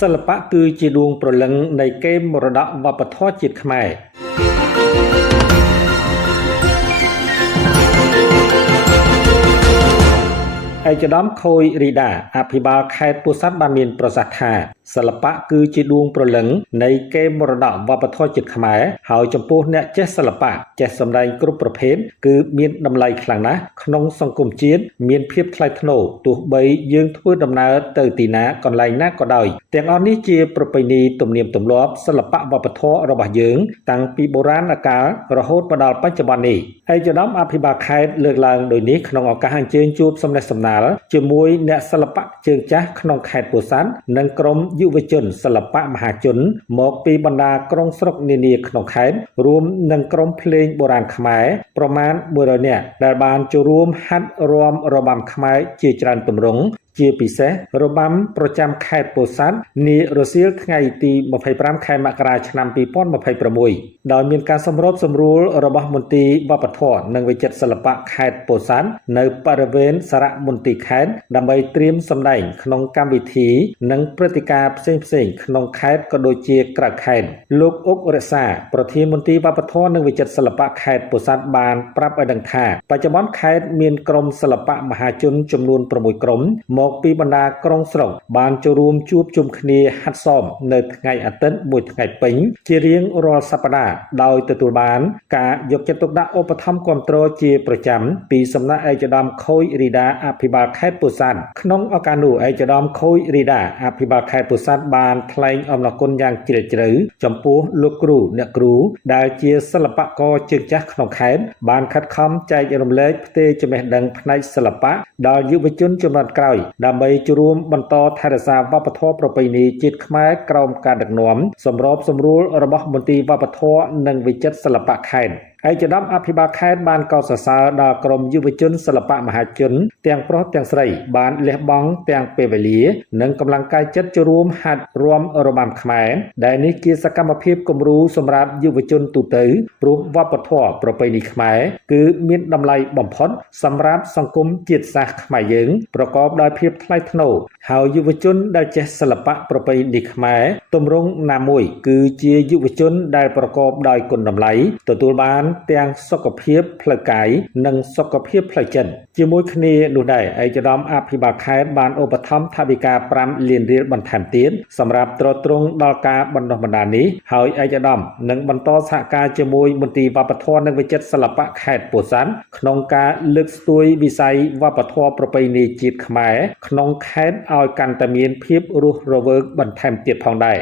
សិល្បៈគឺជាដួងព្រលឹងនៃកេរមរតកវប្បធម៌ជាតិខ្មែរឯកឧត្តមខូយរីដាអភិបាលខេត្តពោធិ៍សាត់បានមានប្រសាសន៍ថាសិល្បៈគឺជាដួងព្រលឹងនៃកេរមរតកវប្បធម៌ជាតិខ្មែរហើយចំពោះអ្នកចេះសិល្បៈចេះសម្ដែងគ្រប់ប្រភេទគឺមានតម្លៃខ្លាំងណាស់ក្នុងសង្គមជាតិមានភាពថ្លៃថ្នូរទោះបីយើងធ្វើដំណើរទៅទីណាកន្លែងណាក៏ដោយទាំងអស់នេះជាប្រពៃណីទំនៀមទម្លាប់សិល្បៈវប្បធម៌របស់យើងតាំងពីបុរាណកាលរហូតមកដល់បច្ចុប្បន្ននេះឯកឧត្តមអភិបាលខេត្តលើកឡើងដូចនេះក្នុងឱកាសអញ្ជើញជួបសំណេះសំណាលជាមួយអ្នកសិល្បៈជើងចាស់ក្នុងខេត្តពោធិ៍សាត់និងក្រុមយុវជនសិល្បៈមហាជនមកពីបណ្ដាក្រុងស្រុកនានាក្នុងខេត្តរួមនឹងក្រុមភ្លេងបុរាណខ្មែរប្រមាណ100នាក់ដែលបានចូលរួមហាត់រាំរបាំខ្មែរជាច្រើនទម្រង់ជាពិសេសរបាំប្រចាំខេត្តពោធិ៍សាត់នារសៀលថ្ងៃទី25ខែមករាឆ្នាំ2026ដោយមានការសម្របសម្រួលរបស់មន្ទីរវប្បធម៌និងវិចិត្រសិល្បៈខេត្តពោធិ៍សាត់នៅបរិវេណសារមន្ទីរខេត្តដើម្បីត្រៀមសម្ដែងក្នុងកម្មវិធីនិងព្រឹត្តិការណ៍ផ្សេងៗក្នុងខេត្តក៏ដូចជាក្រៅខេត្តលោកអុករក្សាប្រធានមន្ទីរវប្បធម៌និងវិចិត្រសិល្បៈខេត្តពោធិ៍សាត់បានប្រាប់ឲ្យដឹងថាបច្ចុប្បន្នខេត្តមានក្រុមសិល្បៈមហាជនចំនួន6ក្រុមមកពីបណ្ដាក្រុងស្រុកបានចូលរួមជួបជុំគ្នាហាត់សមនៅថ្ងៃអាទិត្យមួយថ្ងៃពេញជារៀងរាល់សប្ដាហ៍ដោយទទួលបានការយកចិត្តទុកដាក់ឧបត្ថម្ភគាំទ្រជាប្រចាំពីសំណាក់ឯកឧត្តមខូយរីដាអភិបាលខេត្តពោធិ៍សាត់ក្នុងឱកាសនោះឯកឧត្តមខូយរីដាអភិបាលខេត្តពោធិ៍សាត់បានថ្លែងអំណរគុណយ៉ាងជ្រាលជ្រៅចំពោះលោកគ្រូអ្នកគ្រូដែលជាសិល្បករជើងចាស់ក្នុងខេត្តបានខិតខំចែករំលែកផ្ទេរចំណេះដឹងផ្នែកសិល្បៈដល់យុវជនជំនាន់ក្រោយដើម្បីចូលរួមបន្តថែរក្សាវប្បធម៌ប្រពៃណីជាតិខ្មែរក្រោមការដឹកនាំសម្របសម្រួលរបស់មន្ទីរវប្បធម៌និងវិចិត្រសិល្បៈខេត្តឯកឧត្តមអភិបាលខេត្តបានកោតសរសើរដល់ក្រុមយុវជនសិល្បៈមហាជនទាំងប្រុសទាំងស្រីបានលះបង់ទាំងពេលវេលានិងកម្លាំងកាយចិត្តចូលរួមហាត់រាំរបាំខ្មែរដែលនេះជាសកម្មភាពគំរូសម្រាប់យុវជនទូទៅព្រោះវប្បធម៌ប្រពៃណីខ្មែរគឺមានតម្លៃបំផុតសម្រាប់សង្គមជាតិសាសន៍ខ្មែរយើងប្រកបដោយភាពថ្លៃថ្នូរហើយយុវជនដែលចេះសិល្បៈប្រពៃណីខ្មែរទម្រង់ណាមួយគឺជាយុវជនដែលប្រកបដោយគុណតម្លៃទទួលបានទាំងសុខភាពផ្លូវកាយនិងសុខភាពផ្លូវចិត្តជាមួយគ្នានោះដែរឯកឧត្តមអភិបាលខេត្តបានឧបត្ថម្ភថវិកា5លានរៀលបន្ថែមទៀតសម្រាប់ទ្រទ្រង់ដល់ការបណ្ដុះបណ្ដាលនេះហើយឯកឧត្តមនឹងបន្តសហការជាមួយមន្ទីរវប្បធម៌និងវិចិត្រសិល្បៈខេត្តពោធិ៍សាត់ក្នុងការលើកស្ទួយវិស័យវប្បធម៌ប្រពៃណីជាតិខ្មែរក្នុងខេត្តឲ្យកាន់តែមានភាពរស់រវើកបន្ថែមទៀតផងដែរ